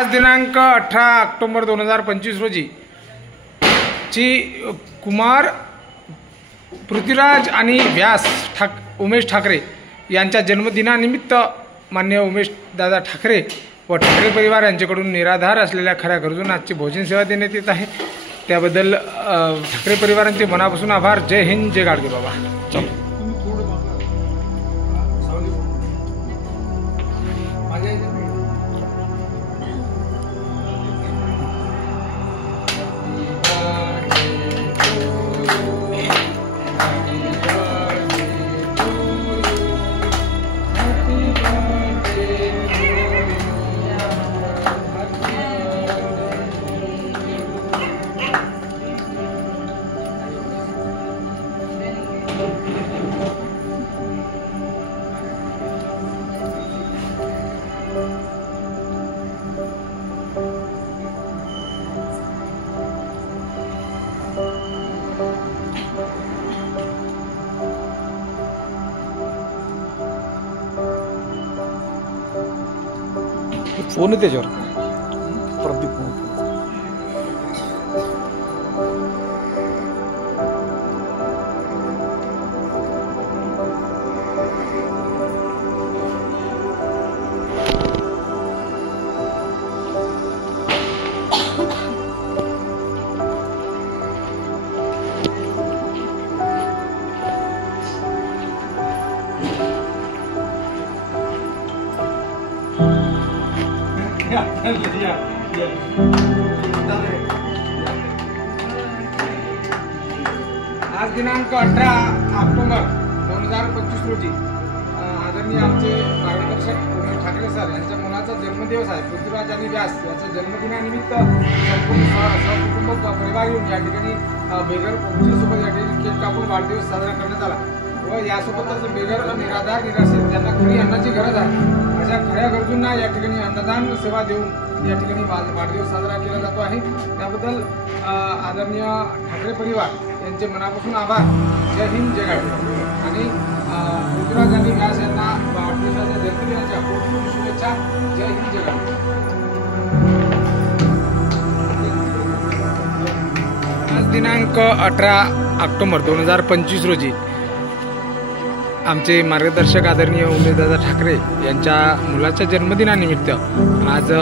आज दिनांक 18 ऑक्टोबर 2025 रोजी ची कुमार पृथ्वीराज आणि व्यास उमेश ठाकरे यांच्या जन्मदिनानिमित्त मान्य उमेश दादा ठाकरे व ठाकरे परिवार यांच्याकडून निराधार असलेल्या खऱ्या गरजूंना आजची भोजन सेवा देण्यात येत आहे। त्याबद्दल ठाकरे परिवारांचे मनापासून आभार। जय हिंद, जय गाडगे बाबा। चलो फोन आहे त्याच्यावर प्रदीप फोन। आज दिनांक 18 ऑक्टोबर 2025 रोजी आदरणीय आमचे मार्गदर्शक उमेश ठाकरे सर यांच्या मुलाचा जन्मदिवस आहे। पृथ्वीराज आणि व्यास याच्या जन्मदिनानिमित्त संपूर्ण सहकुटुंब परिवार येऊन या ठिकाणी बेघर सोबत या ठिकाणी केक कापून वाढदिवस साजरा करण्यात आला व यासोबतच बेघर निराधार निराश्रित ज्यांना खरी अन्नाची गरज आहे अशा खऱ्या गरजूंना या ठिकाणी अन्नदान सेवा देऊन या ठिकाणी वाढदिवस साजरा केला जातो आहे। त्याबद्दल आदरणीय ठाकरे परिवार यांचे मनापासून आभार। जय हिंद, जय गाडगे। आणि पृथ्वीराज आणि व्यास यांना वाढदिवसाच्या जन्मदिनाच्या खूप शुभेच्छा। जय हिंद, जय गाडगे। आज दिनांक 18 ऑक्टोबर 2025 रोजी आमचे मार्गदर्शक आदरणीय उमेशदादा ठाकरे यांच्या मुलाच्या जन्मदिनानिमित्त आज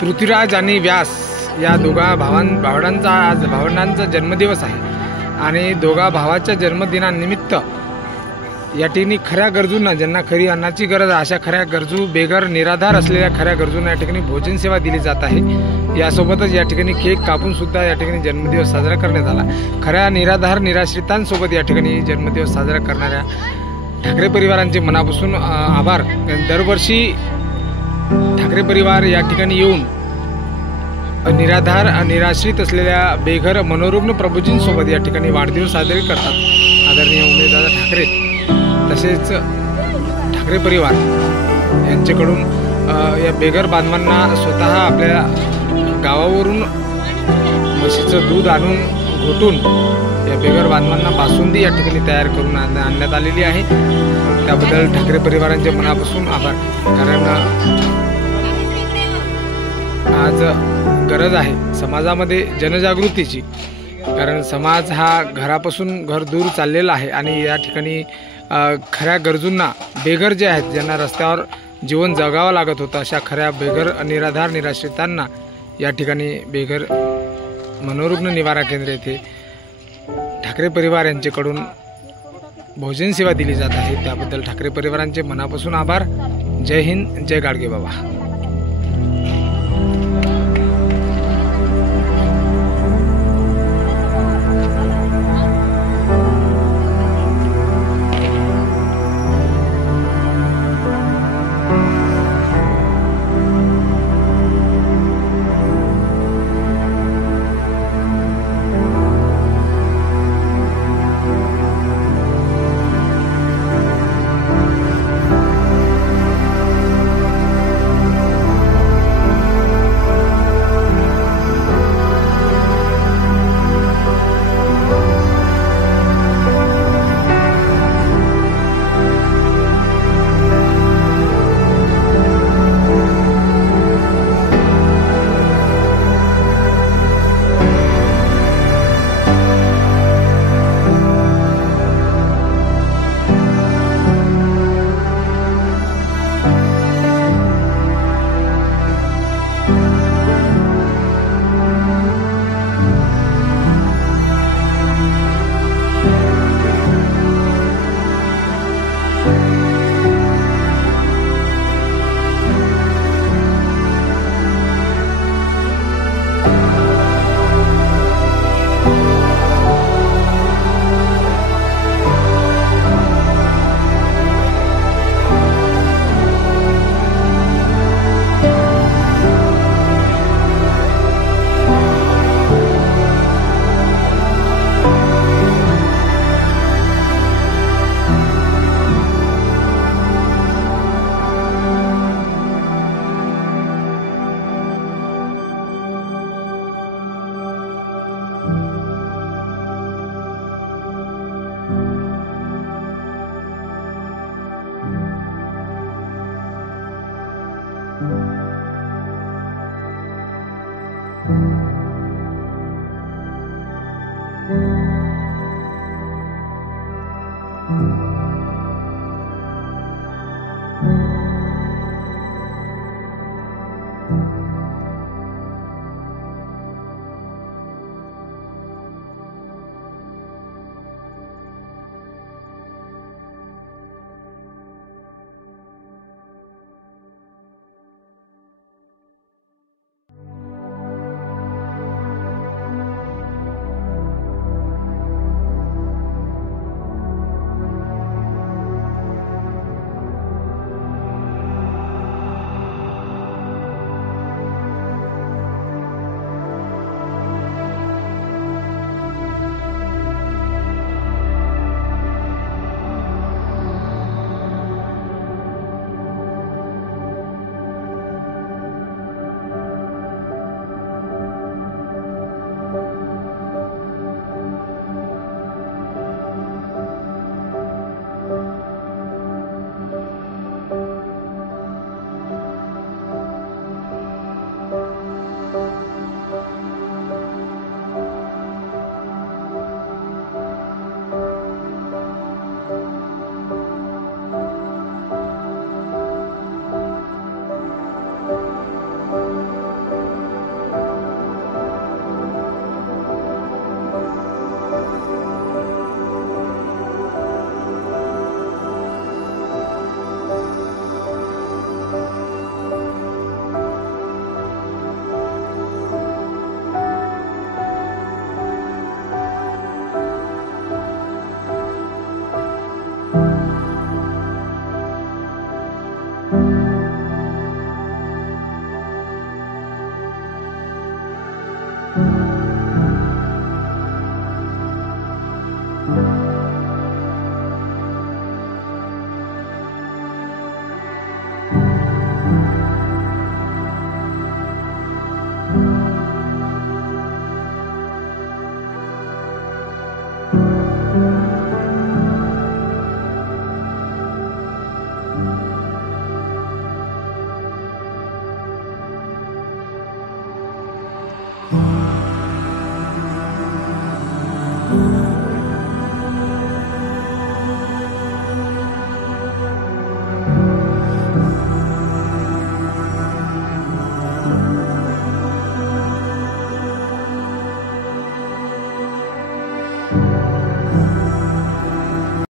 पृथ्वीराज आणि व्यास या दोघा भावंडांचा जन्मदिवस आहे आणि दोघा भावाच्या जन्मदिनानिमित्त या ठिकाणी खऱ्या गरजूंना ज्यांना खरी अन्नाची गरज आहे अशा खऱ्या गरजू बेघर निराधार असलेल्या खऱ्या गरजूंना या ठिकाणी भोजन सेवा दिली जात आहे। यासोबतच या ठिकाणी केक कापून सुद्धा या ठिकाणी जन्मदिवस साजरा करण्यात आला। खऱ्या निराधार निराश्रितांसोबत या ठिकाणी जन्मदिवस साजरा करणाऱ्या ठाकरे परिवारांचे मनापासून आभार। दरवर्षी ठाकरे परिवार या ठिकाणी येऊन निराधार निराश्रित असलेल्या बेघर मनोरुग्ण प्रभूजींसोबत या ठिकाणी वाढदिवस साजरे करतात। आदरणीय उमेशदादा ठाकरे तसेच ठाकरे परिवार यांच्याकडून या बेघर बांधवांना स्वतः आपल्या गावावरून म्हशीचं दूध आणून घोटून या बेघर बांधवांना बासुंदी या ठिकाणी तयार करून आणण्यात आलेली आहे। त्याबद्दल ठाकरे परिवारांच्या मनापासून आभार। कारण आज गरज आहे समाजामध्ये जनजागृतीची। कारण समाज हा घरापासून घर दूर चाललेला आहे आणि या ठिकाणी खऱ्या गरजूंना बेघर जे आहेत ज्यांना रस्त्यावर जीवन जगावं लागत होतं अशा खऱ्या बेघर निराधार निराश्रितांना या ठिकाणी बेघर मनोरुग्ण निवारा केंद्र येथे ठाकरे परिवार यांच्याकडून भोजन सेवा दिली जात आहे। त्याबद्दल ठाकरे परिवारांचे मनापासून आभार। जय हिंद, जय गाडगे बाबा। आहे.